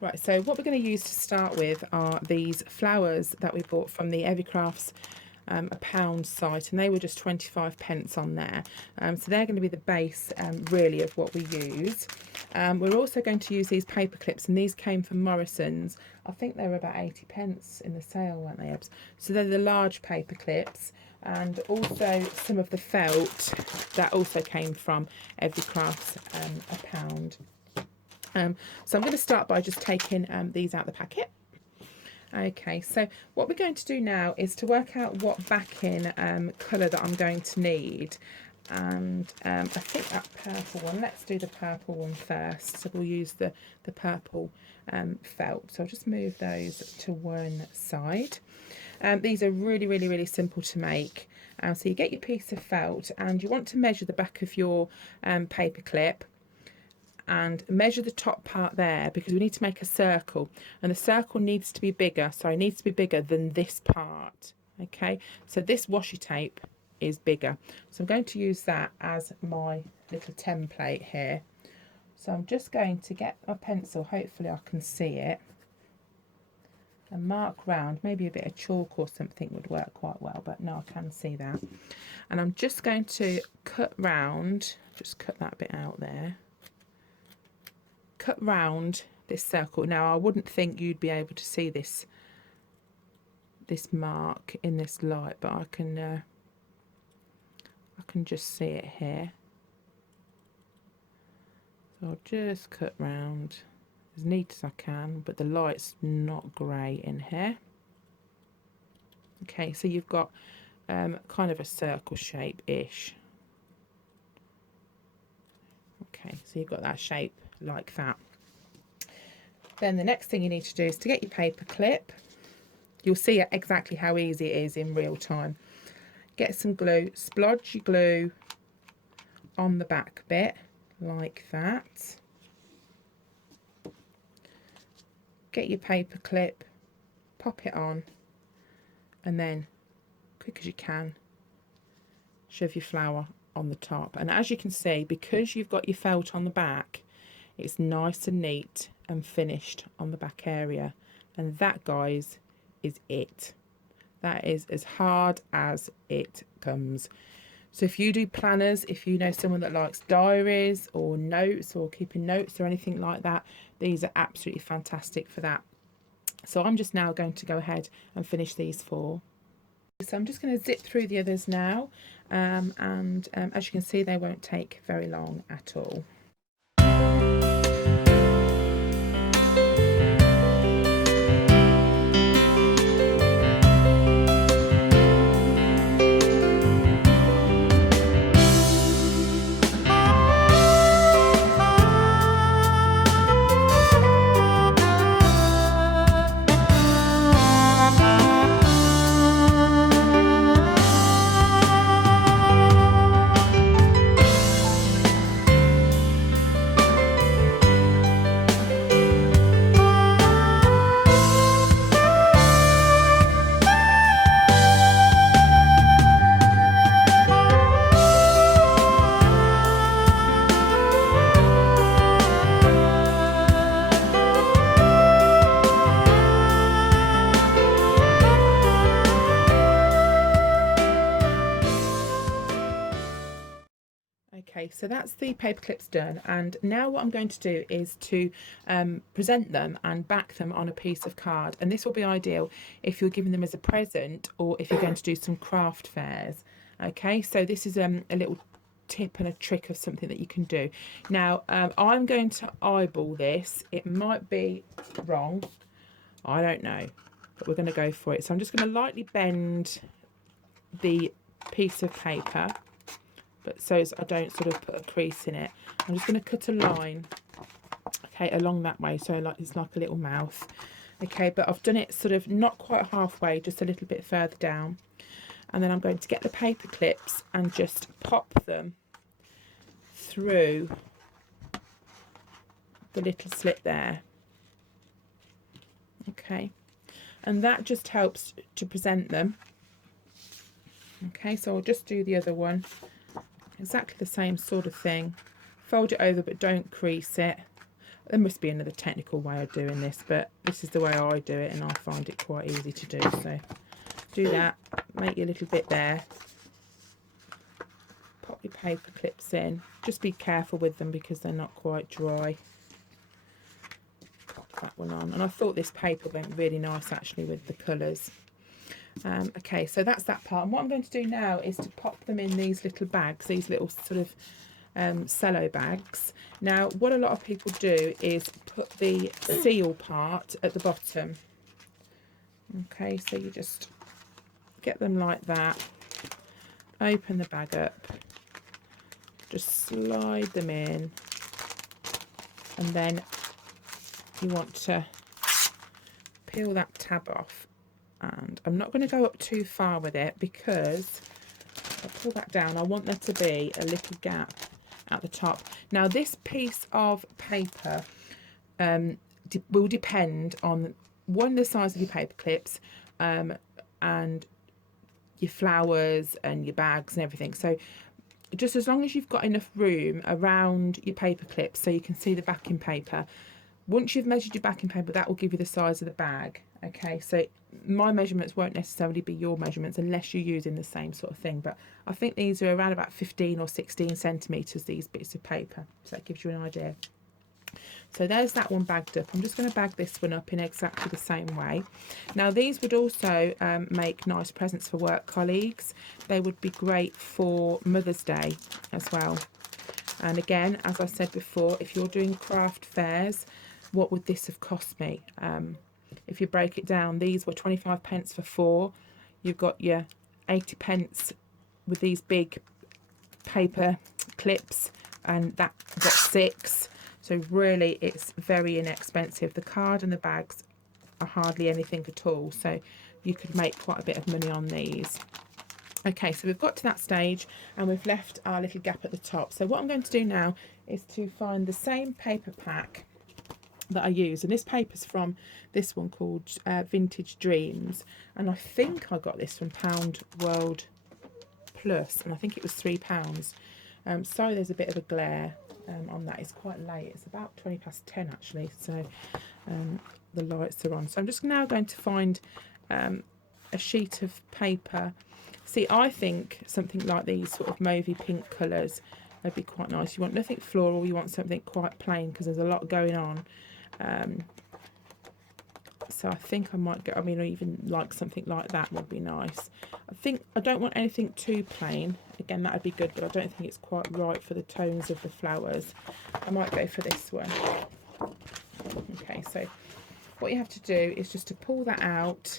Right, so what we're going to use to start with are these flowers that we bought from the Evercrafts a pound site, and they were just 25p on there. So they're going to be the base really of what we use. We're also going to use these paper clips, and these came from Morrisons. I think they were about 80p in the sale, weren't they, Ebbs? So they're the large paper clips, and also some of the felt that also came from Evercrafts a pound. So I'm going to start by just taking these out of the packet. Okay, so what we're going to do now is to work out what backing colour that I'm going to need. And I think that purple one, let's do the purple one first. So we'll use the purple felt. So I'll just move those to one side. These are really simple to make. So you get your piece of felt and you want to measure the back of your paper clip and measure the top part there, because we need to make a circle, and the circle needs to be bigger, so it needs to be bigger than this part. Okay, so this washi tape is bigger, so I'm going to use that as my little template here. So I'm just going to get my pencil, hopefully I can see it, and mark round. Maybe a bit of chalk or something would work quite well, but no, I can see that. And I'm just going to cut round, just cut that bit out there, cut round this circle. Now I wouldn't think you'd be able to see this mark in this light, but I can just see it here. So I'll just cut round as neat as I can, but the light's not great in here. Okay, so you've got kind of a circle shape-ish. Okay, so you've got that shape like that. Then the next thing you need to do is to get your paper clip. You'll see exactly how easy it is in real time. Get some glue, splodge your glue on the back bit like that. Get your paper clip, pop it on, and then quick as you can shove your flower on the top. And as you can see, because you've got your felt on the back, it's nice and neat and finished on the back area. And that, guys, is it. That is as hard as it comes. So if you do planners, if you know someone that likes diaries or notes or keeping notes or anything like that, these are absolutely fantastic for that. So I'm just now going to go ahead and finish these 4. So I'm just going to zip through the others now, and as you can see, they won't take very long at all. Okay, so that's the paper clips done, and now what I'm going to do is to present them and back them on a piece of card, and this will be ideal if you're giving them as a present or if you're going to do some craft fairs. Okay, so this is a little tip and a trick of something that you can do. Now I'm going to eyeball this. It might be wrong, I don't know, but we're going to go for it. So I'm just going to lightly bend the piece of paper, but so I don't sort of put a crease in it. I'm just going to cut a line, okay, along that way, so like it's like a little mouth. Okay, but I've done it sort of not quite halfway, just a little bit further down. And then I'm going to get the paper clips and just pop them through the little slit there. Okay, and that just helps to present them. Okay, so I'll just do the other one. Exactly the same sort of thing. Fold it over, but don't crease it. There must be another technical way of doing this, but this is the way I do it, and I find it quite easy to do. So do that, make your little bit there, pop your paper clips in. Just be careful with them because they're not quite dry. Pop that one on, and I thought this paper went really nice actually with the colours. Okay, so that's that part, and what I'm going to do now is to pop them in these little bags, these little sort of cello bags. Now what a lot of people do is put the seal part at the bottom. Okay, so you just get them like that, open the bag up, just slide them in, and then you want to peel that tab off. And I'm not going to go up too far with it because I'll pull that down. I want there to be a little gap at the top. Now this piece of paper will depend on one, the size of your paper clips, and your flowers and your bags and everything. So just as long as you've got enough room around your paper clips so you can see the backing paper, once you've measured your backing paper, that will give you the size of the bag. Okay, so my measurements won't necessarily be your measurements unless you're using the same sort of thing, but I think these are around about 15 or 16 centimetres, these bits of paper, so that gives you an idea. So there's that one bagged up. I'm just going to bag this one up in exactly the same way. Now these would also make nice presents for work colleagues. They would be great for Mother's Day as well. And again, as I said before, if you're doing craft fairs, what would this have cost me? If you break it down, these were 25 pence for 4. You've got your 80 pence with these big paper clips, and that got 6. So really it's very inexpensive. The card and the bags are hardly anything at all, so you could make quite a bit of money on these. Okay, so we've got to that stage and we've left our little gap at the top. So what I'm going to do now is to find the same paper pack that I use, and this paper's from this one called Vintage Dreams, and I think I got this from Pound World Plus, and I think it was £3. Sorry, there's a bit of a glare on that. It's quite late, it's about 20 past 10 actually, so the lights are on. So I'm just now going to find a sheet of paper. See, I think something like these sort of mauvey pink colours would be quite nice. You want nothing floral, you want something quite plain because there's a lot going on. So I think I might go, I mean, or even like something like that would be nice. I think I don't want anything too plain. Again, that would be good, but I don't think it's quite right for the tones of the flowers. I might go for this one. Okay, so what you have to do is just to pull that out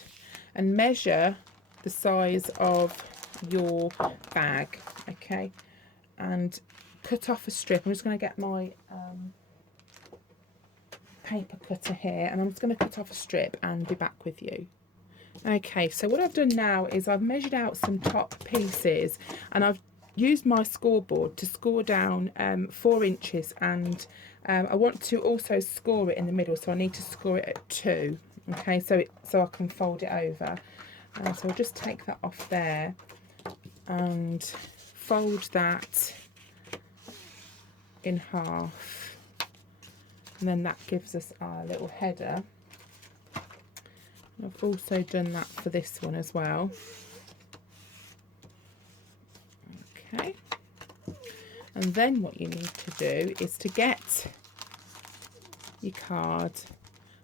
and measure the size of your bag, okay, and cut off a strip. I'm just going to get my paper cutter here, and I'm just going to cut off a strip and be back with you. Okay, so what I've done now is I've measured out some top pieces, and I've used my scoreboard to score down 4 inches, and I want to also score it in the middle, so I need to score it at 2. Okay, so I can fold it over. So I'll just take that off there and fold that in half. And then that gives us our little header. I've also done that for this one as well. Okay. And then what you need to do is to get your card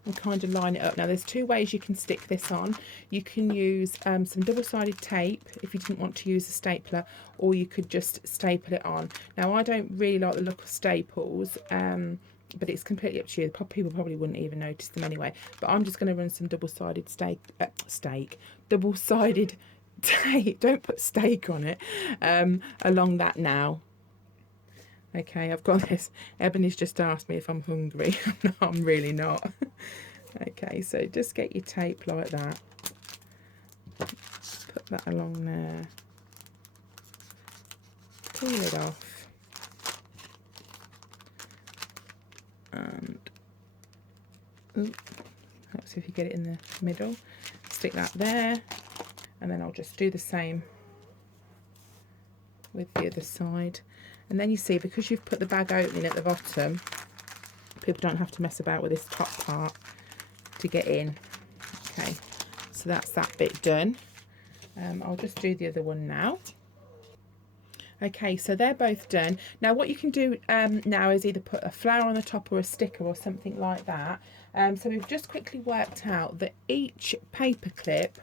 and kind of line it up. Now there's 2 ways you can stick this on. You can use some double-sided tape if you didn't want to use a stapler, or you could just staple it on. Now I don't really like the look of staples, but it's completely up to you. People probably wouldn't even notice them anyway. But I'm just going to run some double-sided double-sided tape. Don't put steak on it. Along that now. Okay, I've got this. Ebony's just asked me if I'm hungry. No, I'm really not. Okay, so just get your tape like that. Put that along there. Pull it off. And let's see if you get it in the middle. Stick that there, and then I'll just do the same with the other side. And then you see, because you've put the bag opening at the bottom, people don't have to mess about with this top part to get in. Okay, so that's that bit done. I'll just do the other one now. Okay, so they're both done. Now what you can do now is either put a flower on the top or a sticker or something like that. So we've just quickly worked out that each paper clip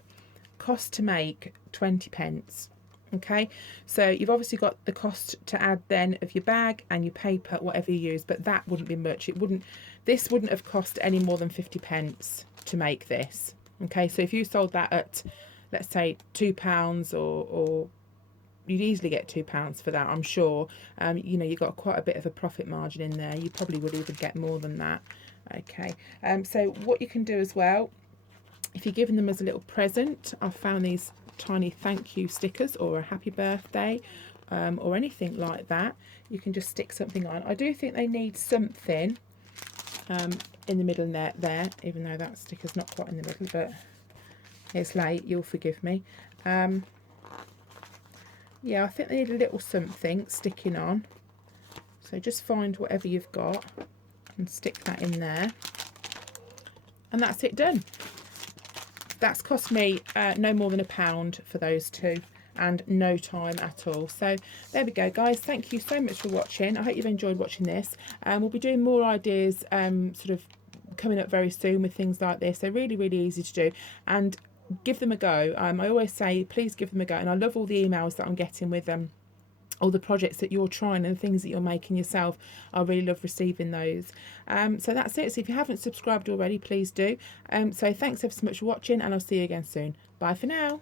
costs to make 20p. Okay, so you've obviously got the cost to add then of your bag and your paper, whatever you use, but that wouldn't be much. This wouldn't have cost any more than 50p to make this. Okay, so if you sold that at, let's say, £2 or you'd easily get £2 for that, I'm sure. You know, you've got quite a bit of a profit margin in there. You probably would even get more than that. Okay, so what you can do as well, if you're giving them as a little present, I've found these tiny thank you stickers or a happy birthday or anything like that. You can just stick something on. I do think they need something in the middle there, even though that sticker's not quite in the middle, but it's late, you'll forgive me. Yeah, I think they need a little something sticking on. So just find whatever you've got and stick that in there. And that's it done. That's cost me no more than £1 for those two and no time at all. So there we go, guys. Thank you so much for watching. I hope you've enjoyed watching this. We'll be doing more ideas sort of coming up very soon with things like this. They're really, really easy to do. And give them a go. I always say, please give them a go. And I love all the emails that I'm getting with all the projects that you're trying and the things that you're making yourself. I really love receiving those. So that's it. So if you haven't subscribed already, please do. So thanks ever so much for watching, and I'll see you again soon. Bye for now.